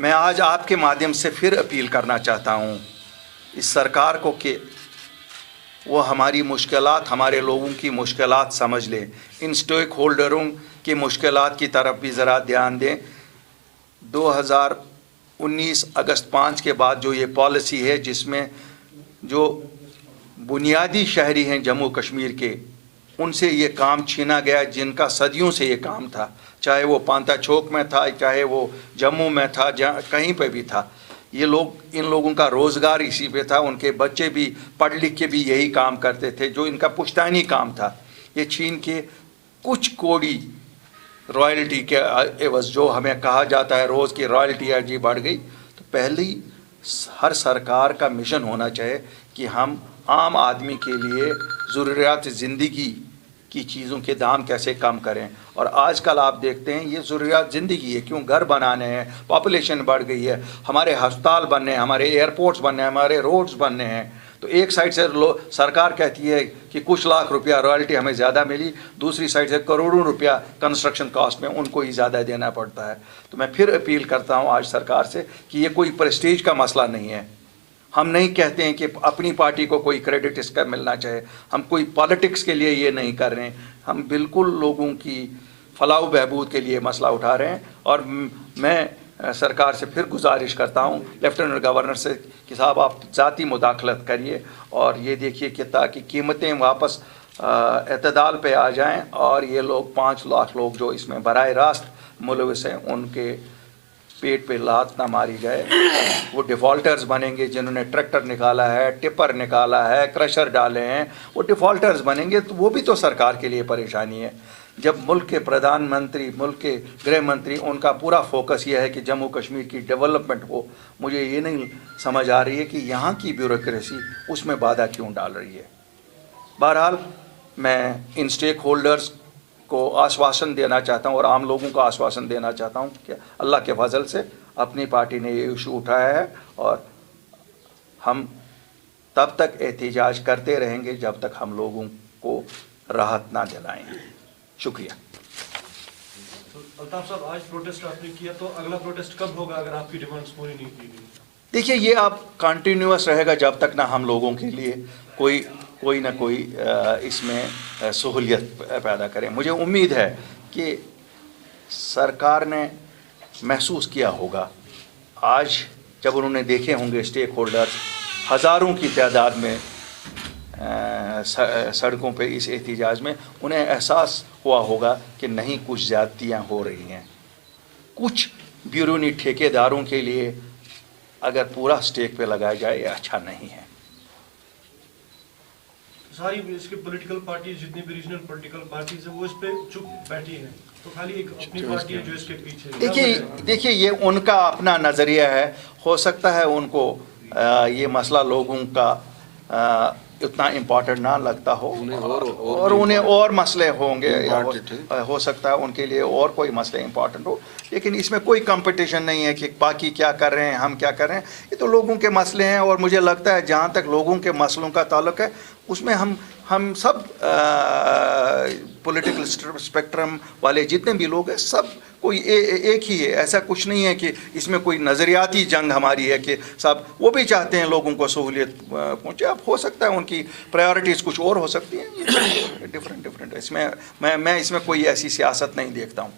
میں آج آپ کے مادھیم سے پھر اپیل کرنا چاہتا ہوں اس سرکار کو کہ وہ ہماری مشکلات، ہمارے لوگوں کی مشکلات سمجھ لیں، ان سٹیک ہولڈروں کی مشکلات کی طرف بھی ذرا دھیان دیں۔ 2019 اگست 5 کے بعد جو یہ پالیسی ہے جس میں جو بنیادی شہری ہیں جموں کشمیر کے، ان سے یہ کام چھینا گیا جن کا صدیوں سے یہ کام تھا، چاہے وہ پانتا چوک میں تھا، چاہے وہ جموں میں تھا، کہیں پہ بھی تھا۔ یہ لوگ، ان لوگوں کا روزگار اسی پہ تھا، ان کے بچے بھی پڑھ لکھ کے بھی یہی کام کرتے تھے جو ان کا پشتانی کام تھا۔ یہ چھین کے کچھ کوڑی رائلٹی کے عوض جو ہمیں کہا جاتا ہے روز کی رائلٹی جی بڑھ گئی، تو پہلی ہر سرکار کا مشن ہونا چاہیے کہ ہم عام آدمی کے لیے ضروریات زندگی کی چیزوں کے دام کیسے کم کریں۔ اور آج کل آپ دیکھتے ہیں یہ ضروریات زندگی ہے، کیوں گھر بنانے ہیں، پاپولیشن بڑھ گئی ہے، ہمارے ہسپتال بننے ہیں، ہمارے ایئرپورٹس بننے ہیں، ہمارے روڈز بننے ہیں، تو ایک سائڈ سے سرکار کہتی ہے کہ کچھ لاکھ روپیہ رائلٹی ہمیں زیادہ ملی، دوسری سائڈ سے کروڑوں روپیہ کنسٹرکشن کاسٹ میں ان کو ہی زیادہ دینا پڑتا ہے۔ تو میں پھر اپیل کرتا ہوں آج سرکار سے کہ یہ کوئی پریسٹیج کا مسئلہ نہیں ہے۔ ہم نہیں کہتے ہیں کہ اپنی پارٹی کو کوئی کریڈٹ اس کا ملنا چاہے، ہم کوئی پالیٹکس کے لیے یہ نہیں کر رہے ہیں، ہم بالکل لوگوں کی فلاح و بہبود کے لیے مسئلہ اٹھا رہے ہیں۔ اور میں سرکار سے پھر گزارش کرتا ہوں لیفٹیننٹ گورنر سے کہ صاحب آپ ذاتی مداخلت کریے اور یہ دیکھیے کہ تاکہ قیمتیں واپس اعتدال پہ آ جائیں اور یہ لوگ 5 لاکھ لوگ جو اس میں براہ راست ملوث ہیں ان کے پیٹ پہ لات نہ ماری جائے۔ وہ ڈیفالٹرز بنیں گے جنہوں نے ٹریکٹر نکالا ہے، ٹپر نکالا ہے، کرشر ڈالے ہیں، وہ ڈیفالٹرز بنیں گے، تو وہ بھی تو سرکار کے لیے پریشانی ہے۔ جب ملک کے پردھان منتری، ملک کے گرہ منتری، ان کا پورا فوکس یہ ہے کہ جموں کشمیر کی ڈیولپمنٹ ہو، مجھے یہ نہیں سمجھ آ رہی ہے کہ یہاں کی بیوروکریسی اس میں بادھا کیوں ڈال رہی ہے۔ بہرحال میں ان سٹیک ہولڈرز کو آشواسن دینا چاہتا ہوں اور عام لوگوں کو آشواسن دینا چاہتا ہوں کہ اللہ کے فضل سے اپنی پارٹی نے یہ ایشو اٹھایا ہے اور ہم تب تک احتجاج کرتے رہیں گے جب تک ہم لوگوں کو راحت نہ دلائیں گے۔ شکریہ۔ الطاف صاحب، آج پروٹیسٹ آپ نے کیا، تو اگلا پروٹیسٹ کب ہوگا اگر آپ کی ڈیمانڈز پوری نہیں کی گئی؟ دیکھیے یہ اب کنٹینیوس رہے گا جب تک نہ ہم لوگوں کے لیے کوئی نہ کوئی اس میں سہولیت پیدا کریں۔ مجھے امید ہے کہ سرکار نے محسوس کیا ہوگا، آج جب انہوں نے دیکھے ہوں گے اسٹیک ہولڈرز ہزاروں کی تعداد میں سڑکوں پہ اس احتجاج میں، انہیں احساس ہوا ہوگا کہ نہیں کچھ زیادتیاں ہو رہی ہیں۔ کچھ بیرونی ٹھیکیداروں کے لیے اگر پورا اسٹیک پہ لگایا جائے یہ اچھا نہیں ہے۔ ساری اس کے پولیٹیکل پارٹیز، جتنی بھی ریجنل پولیٹیکل پارٹیز ہیں، وہ اس پہ چپ بیٹھی ہیں، تو خالی ایک اپنی پارٹی ہے جو اس کے پیچھے۔ دیکھیے یہ ان کا اپنا نظریہ ہے، ہو سکتا ہے ان کو یہ مسئلہ لوگوں کا اتنا امپورٹنٹ نہ لگتا ہو اور انہیں اور مسئلے ہوں گے، ہو سکتا ہے ان کے لیے اور کوئی مسئلے امپورٹنٹ ہو، لیکن اس میں کوئی کمپٹیشن نہیں ہے کہ باقی کیا کر رہے ہیں ہم کیا کر رہے ہیں، یہ تو لوگوں کے مسئلے ہیں۔ اور مجھے لگتا ہے جہاں تک لوگوں کے مسئلوں کا تعلق ہے اس میں ہم سب پولیٹیکل اسپیکٹرم والے جتنے بھی لوگ ہیں سب کوئی ایک ہی ہے، ایسا کچھ نہیں ہے کہ اس میں کوئی نظریاتی جنگ ہماری ہے کہ سب وہ بھی چاہتے ہیں لوگوں کو سہولیت پہنچے۔ اب ہو سکتا ہے ان کی پرائیورٹیز کچھ اور ہو سکتی ہیں، ڈفرینٹ اس میں میں اس میں کوئی ایسی سیاست نہیں دیکھتا ہوں۔